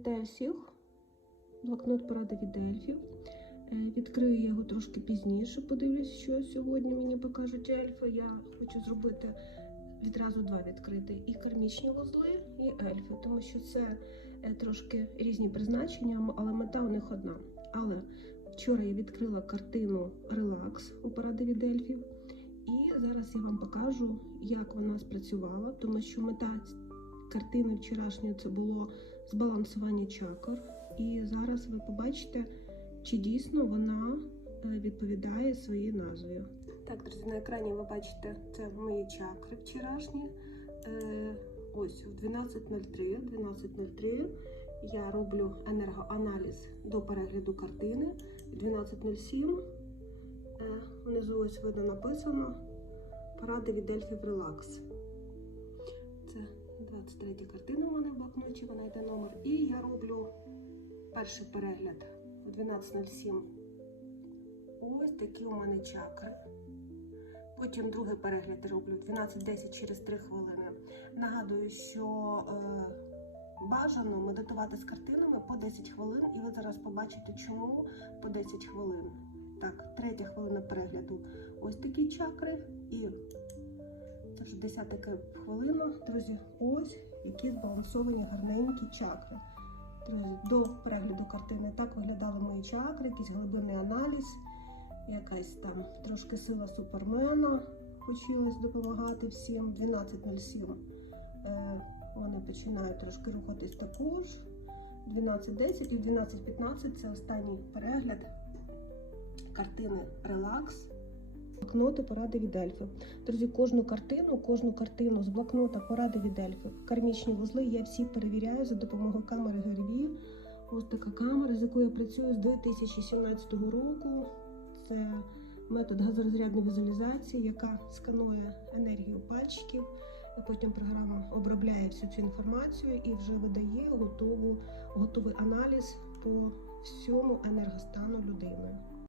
Вітаю всіх! Блокнот поради від ельфів. Е, Відкрию я його трошки пізніше. Подивлюсь, що сьогодні мені покажуть ельфи. Я хочу зробити відразу два відкрити: і кармічні вузли, і ельфи, тому що це е, трошки різні призначення, але мета у них одна. Але вчора я відкрила картину Релакс у поради від ельфів. І зараз я вам покажу, як вона спрацювала, тому що мета картини вчорашньої це було збалансування чакр. І зараз ви побачите, чи дійсно вона е, відповідає своїй назві. Так, друзі, на екрані ви бачите, це мої чакри вчорашні. Е, ось в 12.03, 12.03 я роблю енергоаналіз до перегляду картини. В 12.07 е, внизу ось видно написано поради від ельфів релакс. Це 23 картина у мене в блокноті, вона йде номер. І я роблю перший перегляд о 12.07. Ось такі у мене чакри. Потім другий перегляд роблю 12.10 через 3 хвилини. Нагадую, що е, бажано медитувати з картинами по 10 хвилин, і ви зараз побачите, чому по 10 хвилин. Так, третя хвилина перегляду. Ось такі чакри. І це вже 10 друзі. Ось які збалансовані гарненькі чакри. Друзі, до перегляду картини так виглядали мої чакри, якийсь глибинний аналіз, якась там трошки сила супермена. Хотілося допомагати всім. 12.07 е, вони починають трошки рухатись також. 12.10 і 12.15 це останній перегляд картини Релакс. Блокноти поради від ельфів. Друзі, кожну картину, кожну картину з блокнота поради від ельфів. Кармічні вузли я всі перевіряю за допомогою камери Герві. Ось така камера, з якою я працюю з 2017 року. Це метод газорозрядної візуалізації, яка сканує енергію пальчиків. І потім програма обробляє всю цю інформацію і вже видає готову, готовий аналіз по всьому енергостану людини.